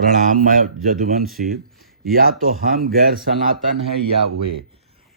प्रणाम। मैं यदुवंशी। या तो हम गैर सनातन हैं या वे।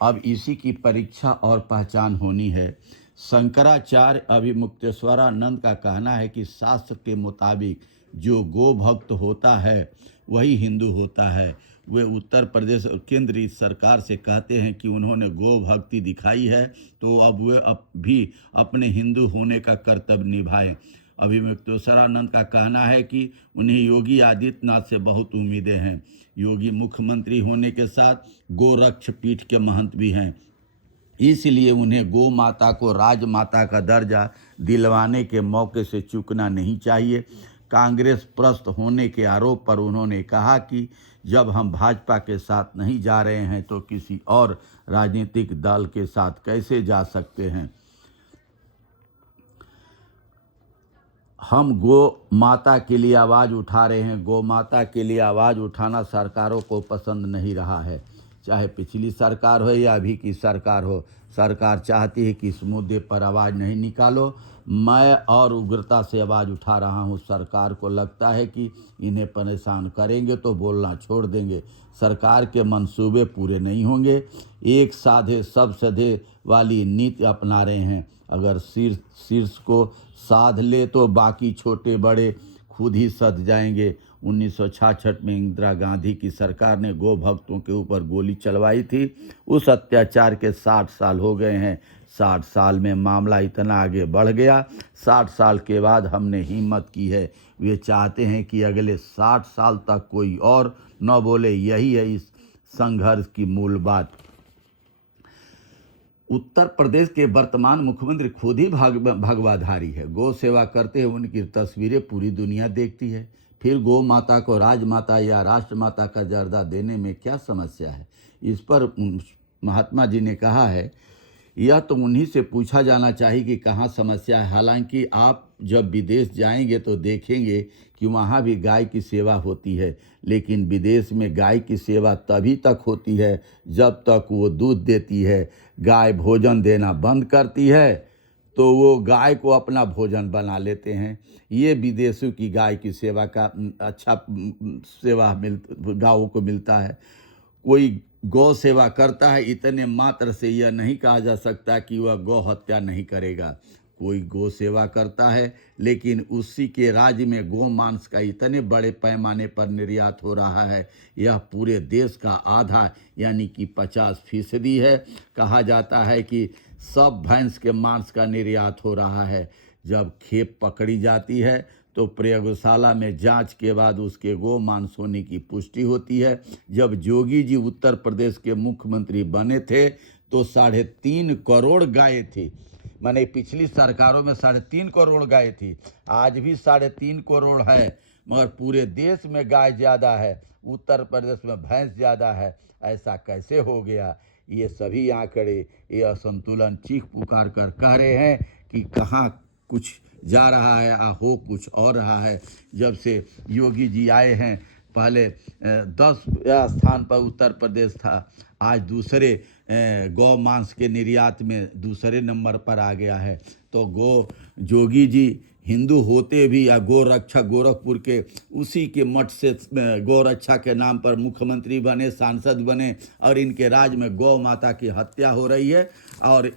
अब इसी की परीक्षा और पहचान होनी है। शंकराचार्य अभिमुक्तेश्वरानंद का कहना है कि शास्त्र के मुताबिक जो गो भक्त होता है वही हिंदू होता है। वे उत्तर प्रदेश और केंद्रीय सरकार से कहते हैं कि उन्होंने गो भक्ति दिखाई है तो अब वे भी अपने हिंदू होने का कर्तव्य निभाएं। अभिमुक्तेश्वरानंद का कहना है कि उन्हें योगी आदित्यनाथ से बहुत उम्मीदें हैं। योगी मुख्यमंत्री होने के साथ गोरक्ष पीठ के महंत भी हैं, इसलिए उन्हें गौ माता को राजमाता का दर्जा दिलवाने के मौके से चूकना नहीं चाहिए। कांग्रेस प्रस्त होने के आरोप पर उन्होंने कहा कि जब हम भाजपा के साथ नहीं जा रहे हैं तो किसी और राजनीतिक दल के साथ कैसे जा सकते हैं। हम गौ माता के लिए आवाज़ उठा रहे हैं। गौ माता के लिए आवाज़ उठाना सरकारों को पसंद नहीं रहा है, चाहे पिछली सरकार हो या अभी की सरकार हो। सरकार चाहती है कि इस मुद्दे पर आवाज़ नहीं निकालो। मैं और उग्रता से आवाज़ उठा रहा हूँ। सरकार को लगता है कि इन्हें परेशान करेंगे तो बोलना छोड़ देंगे। सरकार के मंसूबे पूरे नहीं होंगे। एक साधे सब सधे वाली नीति अपना रहे हैं। अगर शीर्ष को साध ले तो बाकी छोटे बड़े खुद ही सध जाएंगे। 1966 में इंदिरा गांधी की सरकार ने गौ भक्तों के ऊपर गोली चलवाई थी। उस अत्याचार के 60 साल हो गए हैं। 60 साल में मामला इतना आगे बढ़ गया। 60 साल के बाद हमने हिम्मत की है। वे चाहते हैं कि अगले 60 साल तक कोई और न बोले। यही है इस संघर्ष की मूल बात। उत्तर प्रदेश के वर्तमान मुख्यमंत्री खुद ही भगवाधारी है। गौ सेवा करते हैं, उनकी तस्वीरें पूरी दुनिया देखती है। फिर गौ माता को राजमाता या राष्ट्रमाता का दर्जा देने में क्या समस्या है। इस पर महात्मा जी ने कहा है, यह तो उन्हीं से पूछा जाना चाहिए कि कहाँ समस्या है। हालांकि आप जब विदेश जाएंगे तो देखेंगे कि वहाँ भी गाय की सेवा होती है, लेकिन विदेश में गाय की सेवा तभी तक होती है जब तक वो दूध देती है। गाय भोजन देना बंद करती है तो वो गाय को अपना भोजन बना लेते हैं। ये विदेशों की गाय की सेवा का अच्छा सेवा गाँवों को मिलता है। कोई गौ सेवा करता है इतने मात्र से यह नहीं कहा जा सकता कि वह गौ हत्या नहीं करेगा। कोई गौ सेवा करता है लेकिन उसी के राज्य में गौ मांस का इतने बड़े पैमाने पर निर्यात हो रहा है, यह पूरे देश का आधा यानी कि 50% है। कहा जाता है कि सब भैंस के मांस का निर्यात हो रहा है। जब खेप पकड़ी जाती है तो प्रयोगशाला में जांच के बाद उसके गौ मांस होने की पुष्टि होती है। जब जोगी जी उत्तर प्रदेश के मुख्यमंत्री बने थे तो 3.5 करोड़ गाय थी। माने पिछली सरकारों में 3.5 करोड़ गाय थी। आज भी 3.5 करोड़ है, मगर पूरे देश में गाय ज़्यादा है, उत्तर प्रदेश में भैंस ज़्यादा है। ऐसा कैसे हो गया। ये सभी आंकड़े ये असंतुलन चीख पुकार कर कह रहे हैं कि कहाँ कुछ जा रहा है, हो कुछ और रहा है। जब से योगी जी आए हैं, पहले 10 स्थान पर उत्तर प्रदेश था, आज दूसरे गौ मांस के निर्यात में दूसरे नंबर पर आ गया है। तो जोगी जी हिंदू होते भी या गौ रक्षा गोरखपुर के उसी के मठ से गौ रक्षा के नाम पर मुख्यमंत्री बने, सांसद बने, और इनके राज में गौ माता की हत्या हो रही है। और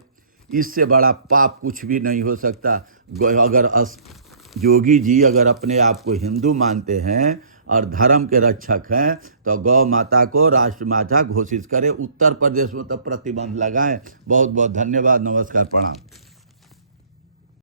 इससे बड़ा पाप कुछ भी नहीं हो सकता। अगर योगी जी अगर अपने आप को हिंदू मानते हैं और धर्म के रक्षक हैं तो गौ माता को राष्ट्रमाता घोषित करें। उत्तर प्रदेश में तो प्रतिबंध लगाएं। बहुत बहुत धन्यवाद। नमस्कार, प्रणाम।